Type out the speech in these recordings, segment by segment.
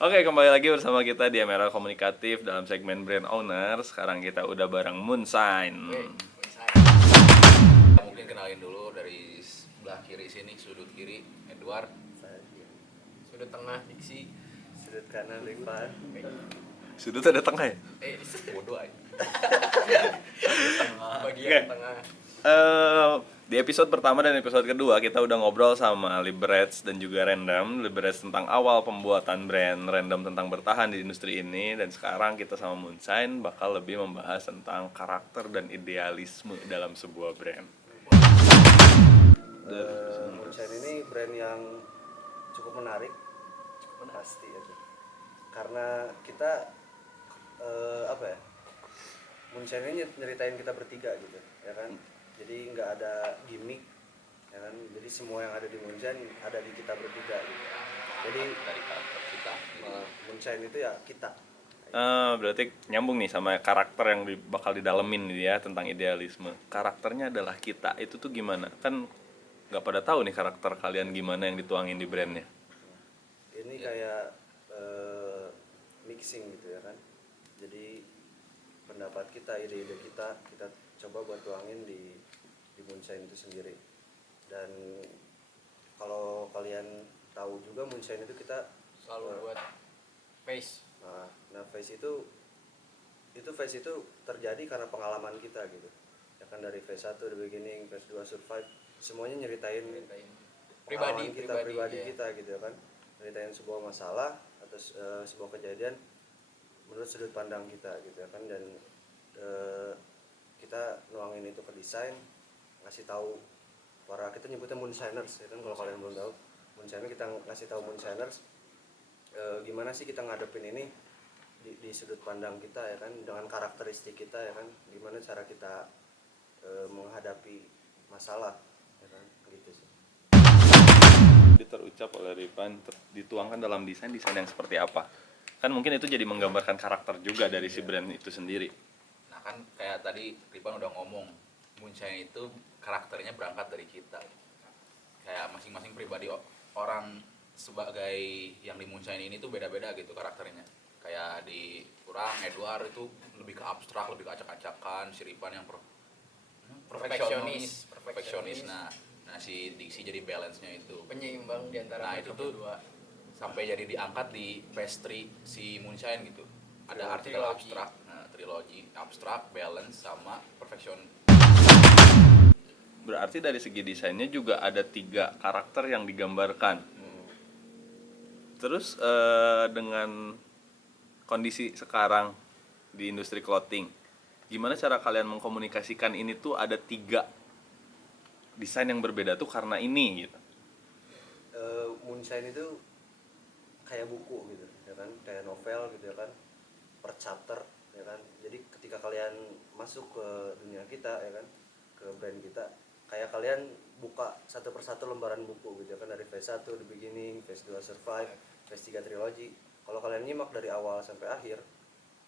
Oke, kembali lagi bersama kita di Emerald Komunikatif dalam segmen Brand Owner. Sekarang kita udah bareng Moonshine. Mungkin kenalin dulu dari sebelah kiri sini, sudut kiri Edward, Sudut tengah Diksi, sudut kanan Rifan. Sudut ada tengah ya? bodoh aja. bagian Oke. tengah. Di episode pertama dan episode kedua kita udah ngobrol sama Liberats dan juga Random. Liberats tentang awal pembuatan brand, Random tentang bertahan di industri ini. Dan sekarang kita sama Moonshine bakal lebih membahas tentang karakter dan idealisme dalam sebuah brand. Moonshine ini brand yang cukup menarik, pasti itu. Karena kita Moonshine ini nyeritain kita bertiga gitu, ya kan. Jadi nggak ada gimmick, ya kan. Jadi semua yang ada di Moonshine ada di kita bertiga gitu. Jadi Dari karakter kita. Moonshine itu ya kita. Berarti nyambung nih sama karakter yang bakal didalemin nih ya tentang idealisme. Karakternya adalah kita. Itu tuh gimana? Kan nggak pada tahu nih karakter kalian gimana yang dituangin di brandnya. Ini kayak mixing gitu ya kan. Jadi pendapat kita, ide-ide kita coba buat tuangin di Moonshine itu sendiri. Dan kalau kalian tahu juga Moonshine itu kita Selalu buat face. nah face itu terjadi karena pengalaman kita gitu. Ya kan, dari phase 1 the beginning, phase 2 survive, semuanya nyeritain pengalaman pribadi ya. kita gitu kan. Nyeritain sebuah masalah atau sebuah kejadian menurut sudut pandang kita gitu ya kan. Dan kita nuangin itu ke desain, ngasih tahu kita nyebutnya Moonshiners ya kan. Kalau kalian belum tahu Moonshiner, kita ngasih tahu Moonshiners gimana sih kita ngadepin ini di sudut pandang kita ya kan, dengan karakteristik kita ya kan, gimana cara kita menghadapi masalah ya kan, gitu sih. Jadi terucap oleh Rifan, dituangkan dalam desain yang seperti apa? Kan mungkin itu jadi menggambarkan karakter juga dari si brand itu sendiri. Nah kan kayak tadi Ripan udah ngomong, Moonshine itu karakternya berangkat dari kita. Kayak masing-masing pribadi orang sebagai yang di Moonshine ini tuh beda-beda gitu karakternya. Kayak di Edward itu lebih ke abstrak, lebih ke acak-acakan. Si Ripan yang perfeksionis. Nah si Diksi jadi balance-nya itu. Penyeimbang di antara Nah mereka itu tuh berdua. sampai jadi diangkat di phase 3 si Moonshine gitu. Ada artikel Trilogi. abstrak, trilogi abstrak, balance sama perfection. Berarti dari segi desainnya juga ada 3 karakter yang digambarkan. Terus dengan kondisi sekarang di industri clothing, gimana cara kalian mengkomunikasikan ini tuh ada 3 desain yang berbeda tuh karena ini gitu? Moonshine itu kayak buku gitu ya kan, kayak novel gitu ya kan, per chapter ya kan. Jadi ketika kalian masuk ke dunia kita ya kan, ke brand kita, kayak kalian buka satu persatu lembaran buku gitu ya kan, dari phase 1 the beginning, phase 2 survive, phase 3 trilogy. Kalau kalian nyimak dari awal sampai akhir,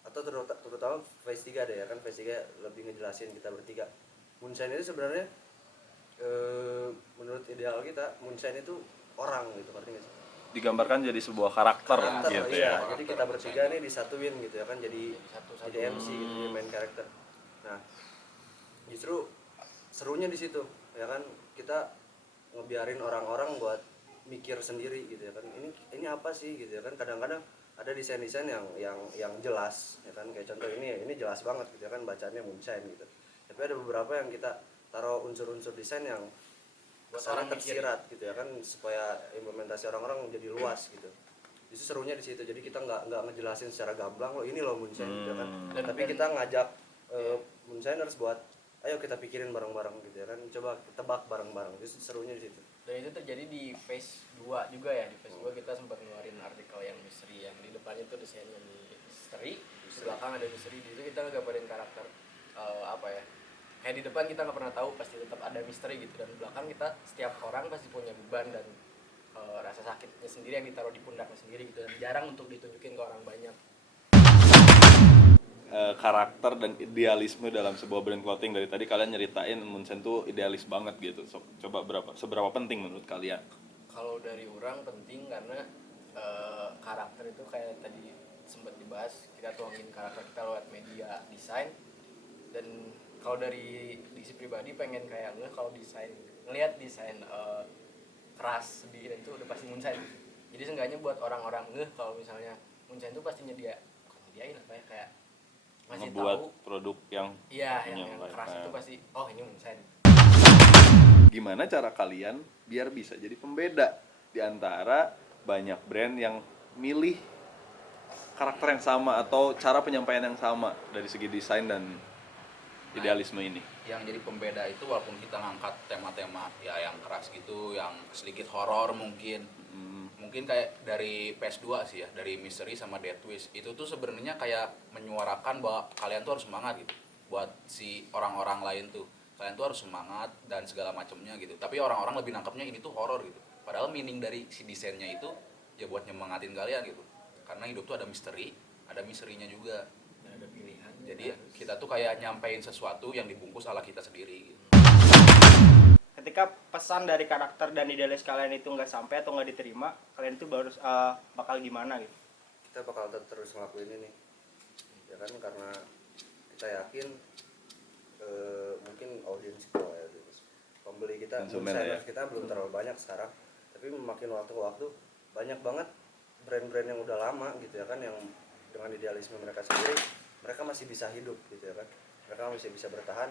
atau terutama phase 3 deh ya kan, phase 3 lebih ngejelasin kita bertiga. Moonshine itu sebenarnya menurut ideal kita, Moonshine itu orang gitu, ngerti nggak sih? Digambarkan jadi sebuah karakter gitu iya. ya. Jadi kita bertiga nih disatuin gitu ya kan, jadi Satu-satu. MC gitu, jadi main karakter. Nah, justru serunya di situ ya kan, kita ngebiarin orang-orang buat mikir sendiri gitu ya kan. Ini apa sih gitu ya kan. Kadang-kadang ada desain-desain yang jelas ya kan, kayak contoh ini jelas banget gitu ya kan, bacaannya Moonshine gitu. Tapi ada beberapa yang kita taruh unsur-unsur desain yang kesannya tersirat gitu ya kan, supaya implementasi orang-orang jadi luas gitu. Justru serunya di situ. Jadi kita nggak ngejelasin secara gamblang, ini loh Moonshine gitu ya kan. Tapi kita ngajak Moonshiners buat ayo kita pikirin bareng-bareng gitu ya kan, coba tebak bareng-bareng. Justru serunya di situ. Dan itu terjadi di phase 2 juga ya. Di phase 2 kita sempat ngeluarin artikel yang misteri, yang di depannya tuh desainnya misteri, di belakang ada misteri. Di situ kita ngegambarin karakter kayak di depan kita nggak pernah tahu, pasti tetap ada misteri gitu. Dan di belakang kita, setiap orang pasti punya beban dan rasa sakitnya sendiri yang ditaruh di pundaknya sendiri gitu, dan jarang untuk ditunjukin ke orang banyak. Karakter dan idealisme dalam sebuah brand clothing. Dari tadi kalian nyeritain Moonshine tuh idealis banget gitu. Coba seberapa penting menurut kalian? Kalau dari orang penting karena karakter itu kayak tadi sempat dibahas, kita tuangin karakter kita lewat media desain. Dan kalau dari disi pribadi pengen kayak kalau desain, ngelihat desain keras sedih dan itu udah pasti Moonshine. Jadi seenggaknya buat orang-orang kalau misalnya Moonshine itu pasti nyediain apa ya, kayak masih Ngebuat tahu produk yang iya yang menyampaikan. keras itu pasti ini Moonshine. Gimana cara kalian biar bisa jadi pembeda di antara banyak brand yang milih karakter yang sama atau cara penyampaian yang sama dari segi desain dan idealisme ini? Yang jadi pembeda itu walaupun kita ngangkat tema-tema ya yang keras gitu, yang sedikit horor mungkin kayak dari PS2 sih ya, dari Mystery sama Death Wish itu tuh sebenarnya kayak menyuarakan bahwa kalian tuh harus semangat gitu buat si orang-orang lain tuh, kalian tuh harus semangat dan segala macamnya gitu. Tapi orang-orang lebih nangkepnya ini tuh horor gitu, padahal meaning dari si desainnya itu ya buat nyemangatin kalian gitu, karena hidup tuh ada misteri, ada misterinya juga. Dan ada pilihan. Jadi kita tuh kayak nyampein sesuatu yang dibungkus ala kita sendiri gitu. Ketika pesan dari karakter dan idealis kalian itu nggak sampai atau nggak diterima, kalian itu baru bakal gimana gitu? Kita bakal terus ngelakuin ini ya kan, karena kita yakin mungkin audiens kita ya, pembeli kita, Konsumen Moonshiners ya. kita belum terlalu banyak sekarang, tapi makin waktu banyak banget brand-brand yang udah lama gitu ya kan, yang dengan idealisme mereka sendiri mereka masih bisa hidup gitu ya kan, mereka masih bisa bertahan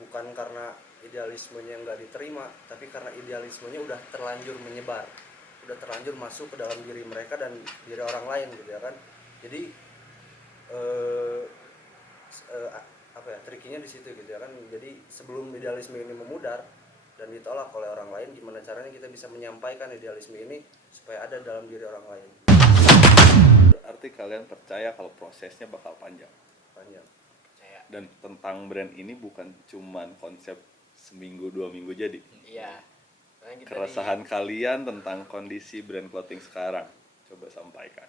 bukan karena idealismenya nggak diterima, tapi karena idealismenya udah terlanjur menyebar, udah terlanjur masuk ke dalam diri mereka dan diri orang lain gitu ya kan. Jadi apa ya, trikinya di situ gitu ya kan. Jadi sebelum idealisme ini memudar dan ditolak oleh orang lain, gimana caranya kita bisa menyampaikan idealisme ini supaya ada dalam diri orang lain. Berarti kalian percaya kalau prosesnya bakal panjang. Percaya. Dan tentang brand ini bukan cuman konsep seminggu 2 minggu jadi. Iya. Karena kita Keresahan kalian tentang kondisi brand clothing sekarang, coba sampaikan.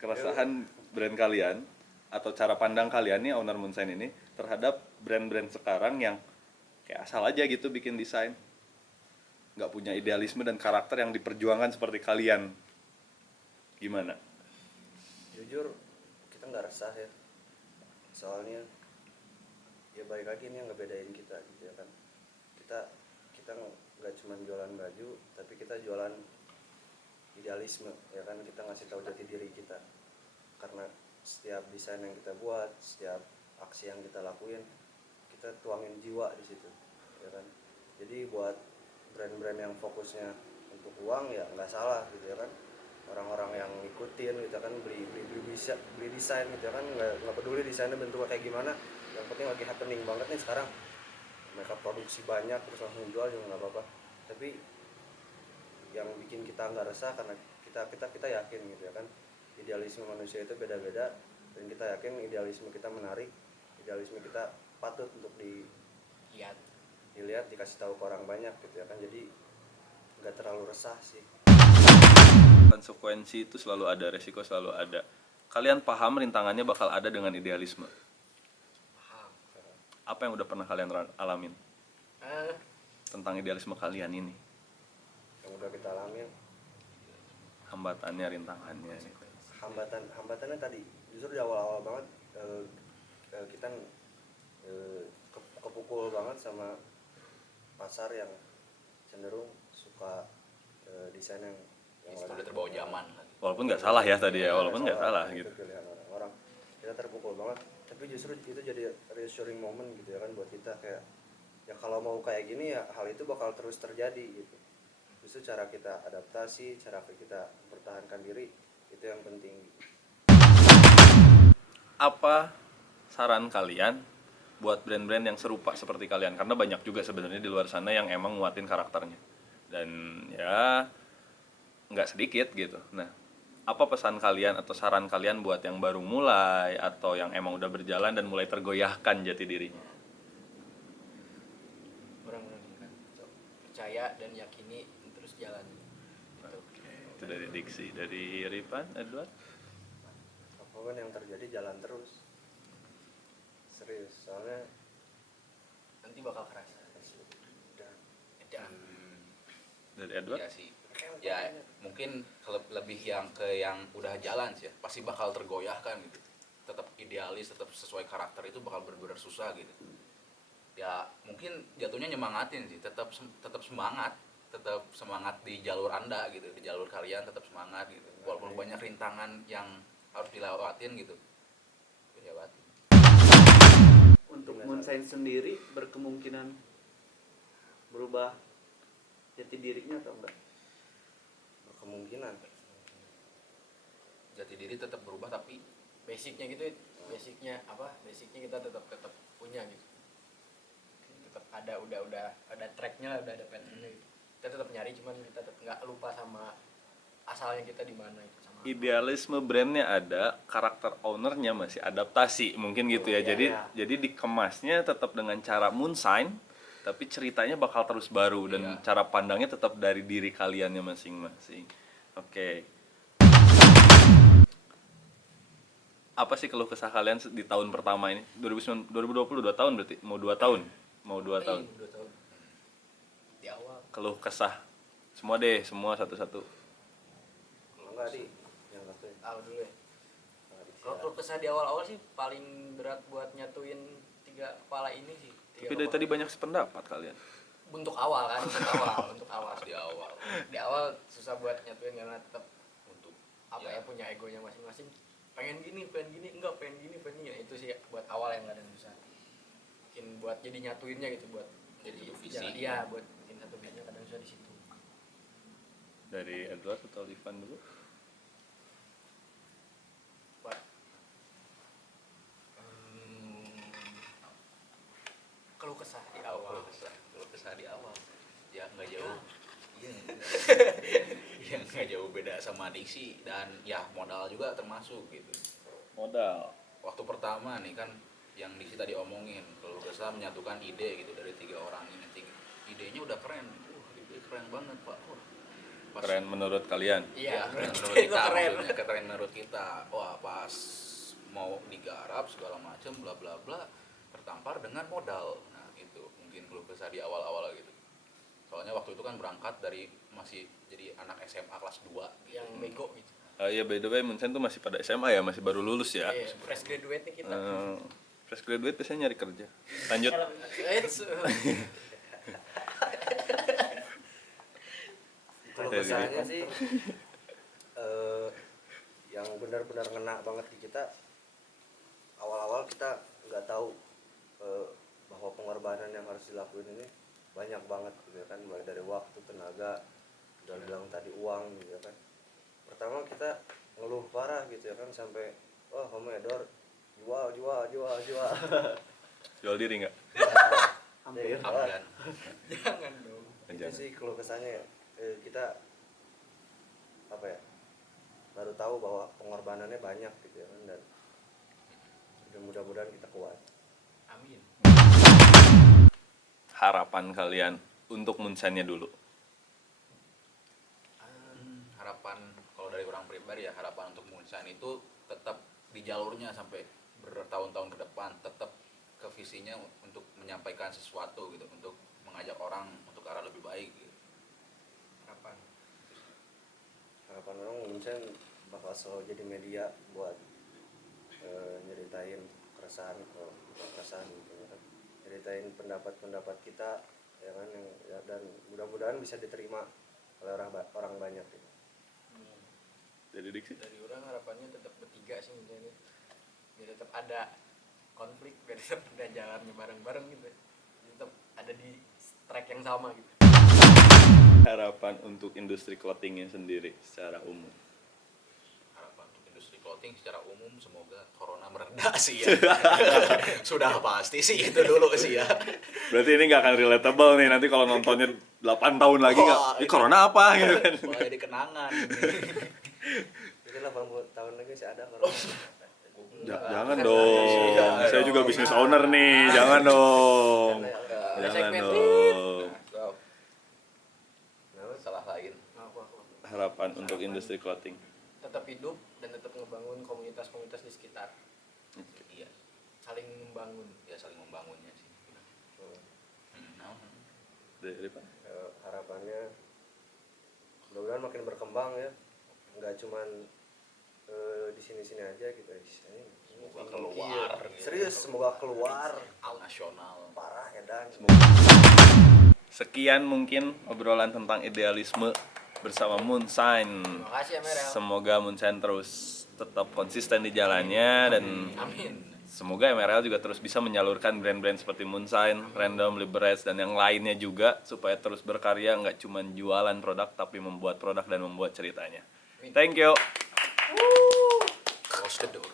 Keresahan brand kalian atau cara pandang kalian nih, owner Moonshine ini, terhadap brand-brand sekarang yang kayak asal aja gitu bikin desain, nggak punya idealisme dan karakter yang diperjuangkan seperti kalian. Gimana? Jujur kita nggak resah ya, soalnya ya balik lagi ini yang ngebedain kita gitu ya kan. Kita nggak cuma jualan baju, tapi kita jualan idealisme ya kan. Kita ngasih tahu jati diri kita, karena setiap desain yang kita buat, setiap aksi yang kita lakuin, kita tuangin jiwa di situ ya kan. Jadi buat brand-brand yang fokusnya untuk uang ya nggak salah gitu ya kan. Orang-orang yang ngikutin gitu kan, beli desain gitu ya kan, nggak peduli desainnya bentuknya kayak gimana, yang penting lagi happening banget nih sekarang, mereka produksi banyak terus langsung jual juga nggak apa-apa. Tapi yang bikin kita nggak resah karena kita yakin gitu ya kan, idealisme manusia itu beda-beda, dan kita yakin idealisme kita menarik, idealisme kita patut untuk dilihat, dikasih tahu ke orang banyak gitu ya kan. Jadi nggak terlalu resah sih. Konsekuensi itu selalu ada, resiko selalu ada. Kalian paham rintangannya bakal ada dengan idealisme. paham. Apa yang udah pernah kalian alamin tentang idealisme kalian ini? Yang udah kita alamin, Hambatannya, rintangannya. hambatannya tadi justru di awal-awal banget kita kepukul banget sama pasar yang cenderung suka desain yang Sudah terbawa zaman. Walaupun nggak salah ya tadi ya, walaupun nggak salah itu gitu. pilihan orang-orang, kita terpukul banget. Tapi justru itu jadi reassuring moment gitu ya kan buat kita, kayak ya kalau mau kayak gini ya hal itu bakal terus terjadi gitu. Justru cara kita adaptasi, cara kita mempertahankan diri itu yang penting. Apa saran kalian buat brand-brand yang serupa seperti kalian? Karena banyak juga sebenarnya di luar sana yang emang nguatin karakternya, dan ya nggak sedikit gitu. Nah, apa pesan kalian atau saran kalian buat yang baru mulai atau yang emang udah berjalan dan mulai tergoyahkan jati dirinya? Orang-orang percaya dan yakini terus jalan gitu. Itu dari Diksi, dari Rifan, Edward. Apapun yang terjadi jalan terus, serius, soalnya Nanti bakal kerasa. udah Edan. Dari Edward. Iya sih. mereka yang ya mungkin lebih yang ke yang udah jalan sih ya, pasti bakal tergoyahkan gitu. Tetap idealis, tetap sesuai karakter itu bakal benar-benar susah gitu. Ya mungkin jatuhnya nyemangatin sih, tetap semangat di jalur Anda gitu, di jalur kalian tetap semangat gitu. Walaupun banyak rintangan yang harus dilewatin gitu. Dilewatin. Untuk Moonshine sendiri berkemungkinan berubah jati dirinya atau enggak? Kemungkinan Jati diri tetap berubah tapi basicnya gitu, basicnya kita tetap punya gitu, tetap ada, udah ada tracknya lah, udah ada patternnya gitu. Kita tetap nyari, cuman kita tetap nggak lupa sama asalnya kita di mana gitu, sama Idealisme brandnya ada, karakter ownernya masih adaptasi mungkin gitu ya. Jadi dikemasnya tetap dengan cara moonshine, tapi ceritanya bakal terus baru dan Iya. cara pandangnya tetap dari diri kaliannya masing-masing. Oke. Apa sih keluh kesah kalian di tahun pertama ini? 2020 2 tahun berarti? Mau 2 tahun? Mau 2 tahun? 2 tahun di awal. Keluh kesah. Semua satu-satu. enggak di yang satu ya. Tahu dulu ya. Kalau keluh kesah di awal-awal sih paling berat buat nyatuin 3 kepala ini sih. Tapi dari tadi banyak sependapat kalian. Untuk awal kan, untuk awal. pas di awal Di awal susah buat nyatuin karena tetap untuk apa ya, punya egonya masing-masing. Pengen gini, pengen gini. Ya, itu sih buat awal yang kadang susah. Mungkin buat jadi nyatuinnya gitu, buat Jadi satu visi. Iya, buat bikin satu visinya kadang susah di situ. Dari Edward atau Livan dulu? Buat keluh kesah di awal. Kalau kesah di awal ya nggak jauh iya ya nggak jauh beda sama diksi dan ya modal juga termasuk gitu. Modal. Waktu pertama nih kan yang diksi tadi omongin, kalau kesah menyatukan ide gitu dari 3 orang ini. Idenya udah keren, ide keren banget pak. Pas- Keren menurut kalian? Iya, keren menurut itu kita, keren. maksudnya keren menurut kita. Wah pas mau digarap segala macam bla bla bla tertampar dengan modal. Nah itu mungkin keluh kesah di awal-awal gitu. Soalnya waktu itu kan berangkat dari masih jadi anak SMA kelas 2 gitu. Yang bego gitu. Iya, by the way, Moonshine tuh masih pada SMA ya, masih baru lulus ya. Iya, fresh graduate nih kita. Fresh graduate biasanya nyari kerja. Lanjut. Kalau Dari kesannya sih yang benar-benar ngena banget di kita, awal-awal kita nggak tahu bahwa pengorbanan yang harus dilakuin ini banyak banget gitu ya kan, mulai dari waktu, tenaga, udah bilang tadi uang gitu ya kan. Pertama kita ngeluh parah gitu ya kan, sampai wah kamu Edor jual Jual diri nggak? hampir Afgan. Jangan dong. itu Jangan. sih keluh kesahnya ya. Kita apa ya, baru tahu bahwa pengorbanannya banyak gitu ya kan, dan mudah-mudahan kita kuat. Amin. Harapan kalian untuk Moonshine-nya dulu. Harapan kalau dari orang pribadi ya, harapan untuk Moonshine itu tetap di jalurnya sampai bertahun-tahun ke depan, tetap ke visinya untuk menyampaikan sesuatu gitu, untuk mengajak orang untuk arah lebih baik gitu. Harapan orang mungkin bakal selalu jadi media buat nyeritain keresahan gitu ya kan, nyeritain pendapat kita ya kan, yang ya, dan mudah-mudahan bisa diterima oleh orang banyak gitu. Jadi diksi. Dari orang harapannya tetap bertiga sih misalnya, biar tetap ada konflik, biar tetap ada jalannya bareng-bareng gitu, tetap ada di track yang sama gitu. Harapan untuk industri clothing-nya sendiri secara umum. Harapan untuk industri clothing secara umum semoga corona mereda sih ya. Sudah pasti sih itu dulu sih ya. Berarti ini nggak akan relatable nih nanti kalau nontonnya 8 tahun lagi nggak. Wah, Ini ini- corona apa gitu kan? Mulai jadi kenangan. Jadi 80 tahun lagi masih ada kalau Jangan dong. Saya juga bisnis owner nih. Jangan dong. Jangan segmen. dong. Salah lain. Aku Harapan untuk industri clothing. tetap hidup dan tetap ngebangun komunitas-komunitas di sekitar, Iya, saling membangun. ya saling membangunnya sih. Dari Pak. harapannya mudah-mudahan makin berkembang ya, nggak cuman di sini-sini aja gitu ya. Semoga keluar. Serius, semoga keluar. Al nasional. Parah edan. Sekian mungkin obrolan tentang idealisme bersama Moonshine. Terima kasih ya Merel. Semoga Moonshine terus tetap konsisten di jalannya dan Amin. semoga MRL juga terus bisa menyalurkan brand-brand seperti Moonshine, Random, Liberate dan yang lainnya juga supaya terus berkarya, nggak cuma jualan produk tapi membuat produk dan membuat ceritanya. Thank you. Close the door.